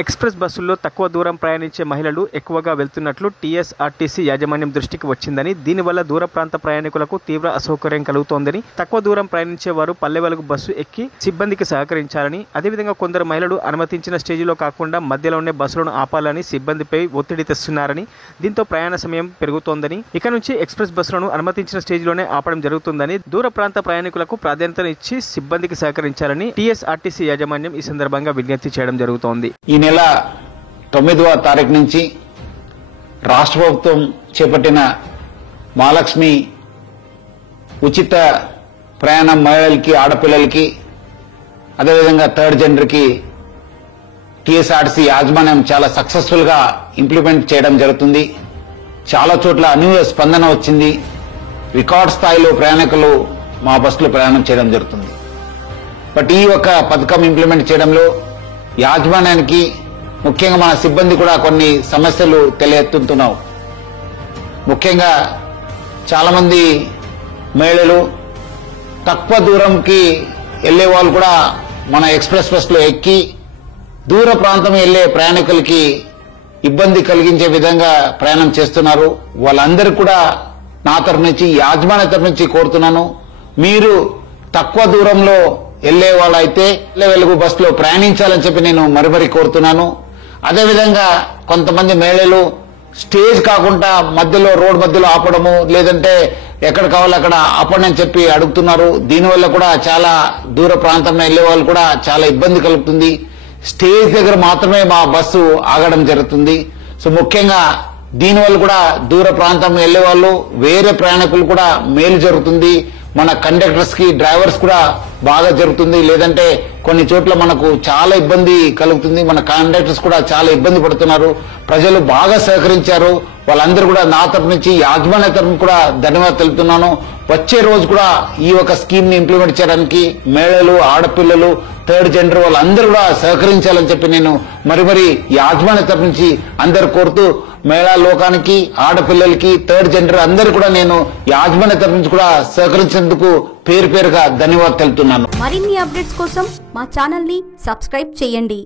Express బస్సుల్లో తక్కువ దూరం ప్రయాణించే మహిళలు ఎక్కువగా వెళ్తున్నట్లు టీఎస్ఆర్టీసీ యాజమాన్యం దృష్టికి వచ్చిందని, దీనివల్ల దూర ప్రాంత ప్రయాణికులకు తీవ్ర అసౌకర్యం కలుగుతోందని, తక్కువ దూరం ప్రయాణించే వారు పల్లె వెలుగు బస్సు ఎక్కి సిబ్బందికి సహకరించాలని, అదేవిధంగా కొందరు మహిళలు అనుమతించిన స్టేజిలో కాకుండా మధ్యలోనే బస్సులను ఆపాలని సిబ్బందిపై ఒత్తిడి తెస్తున్నారని, దీంతో ప్రయాణ సమయం పెరుగుతోందని, ఇక నుంచి ఎక్స్ప్రెస్ బస్సులను అనుమతించిన స్టేజిలోనే ఆపడం జరుగుతుందని, దూర ప్రాంత ప్రయాణికులకు ప్రాధాన్యత ఇచ్చి సిబ్బందికి సహకరించాలని టీఎస్ఆర్టీసీ యాజమాన్యం ఈ సందర్భంగా విజ్ఞప్తి చేయడం జరుగుతోంది. ఈ నెల 9వ తారీఖు నుంచి రాష్ట్ర ప్రభుత్వం చేపట్టిన మహాలక్ష్మి ఉచిత ప్రయాణం మహిళలకి, ఆడపిల్లలకి, అదేవిధంగా థర్డ్ జెండర్కి టీఎస్ఆర్టీసీ యాజమాన్యం చాలా సక్సెస్ఫుల్ గా ఇంప్లిమెంట్ చేయడం జరుగుతుంది. చాలా చోట్ల అనూహ్య స్పందన వచ్చింది. రికార్డ్ స్థాయిలో ప్రయాణికులు మా బస్సులో ప్రయాణం చేయడం జరుగుతుంది. బట్ ఈ ఒక పథకం ఇంప్లిమెంట్ చేయడంలో యాజమాన్యానికి, ముఖ్యంగా మన సిబ్బంది కూడా కొన్ని సమస్యలు తెలియెత్తుతున్నావు. ముఖ్యంగా చాలా మంది మహిళలు తక్కువ దూరంకి వెళ్లే వాళ్ళు కూడా మన ఎక్స్ప్రెస్ బస్సులో ఎక్కి దూర ప్రాంతం వెళ్లే ప్రయాణికులకి ఇబ్బంది కలిగించే విధంగా ప్రయాణం చేస్తున్నారు. వాళ్ళందరూ కూడా నా తరఫు నుంచి, యాజమాన్య తరఫు నుంచి కోరుతున్నాను, మీరు తక్కువ దూరంలో వెళ్లే వాళ్ళైతే వెలుగు బస్సులో ప్రయాణించాలని చెప్పి నేను మరీ కోరుతున్నాను. అదేవిధంగా కొంతమంది మహిళలు స్టేజ్ కాకుండా మధ్యలో, రోడ్ మధ్యలో ఆపడము, లేదంటే ఎక్కడ కావాలో అక్కడ ఆపండి అని చెప్పి అడుగుతున్నారు. దీనివల్ల కూడా చాలా దూర ప్రాంతంలో వెళ్లే వాళ్ళు కూడా చాలా ఇబ్బంది కలుగుతుంది. స్టేజ్ దగ్గర మాత్రమే మా బస్సు ఆగడం జరుగుతుంది. సో ముఖ్యంగా దీనివల్ల కూడా దూర ప్రాంతం వెళ్లే వాళ్ళు, వేరే ప్రయాణికులు కూడా మేలు జరుగుతుంది. మన కండక్టర్స్ కి, డ్రైవర్స్ కూడా బాగా జరుగుతుంది. లేదంటే కొన్ని చోట్ల మనకు చాలా ఇబ్బంది కలుగుతుంది. మన కండక్టర్స్ కూడా చాలా ఇబ్బంది పడుతున్నారు. ప్రజలు బాగా సహకరించారు. వాళ్ళందరూ కూడా నా తరఫు నుంచి, యాజమాన్య తరఫున కూడా ధన్యవాదాలు తెలుపుతున్నాను. వచ్చే రోజు కూడా ఈ ఒక స్కీమ్ ని ఇంప్లిమెంట్ చేయడానికి మహిళలు, ఆడపిల్లలు, థర్డ్ జెండర్ వాళ్ళందరూ కూడా సహకరించాలని చెప్పి నేను మరీ యాజమాన్య తరఫు నుంచి అందరు కోరుతూ, మహిళా లోకానికి, ఆడపిల్లలకి, థర్డ్ జెండర్ అందరూ కూడా నేను యాజమాన్య తరఫు నుంచి కూడా సహకరించేందుకు పేరుగా ధన్యవాదాలు తెలుపుతున్నాను. మరిన్ని అప్డేట్స్ కోసం మా ఛానల్ ని సబ్స్క్రైబ్ చేయండి.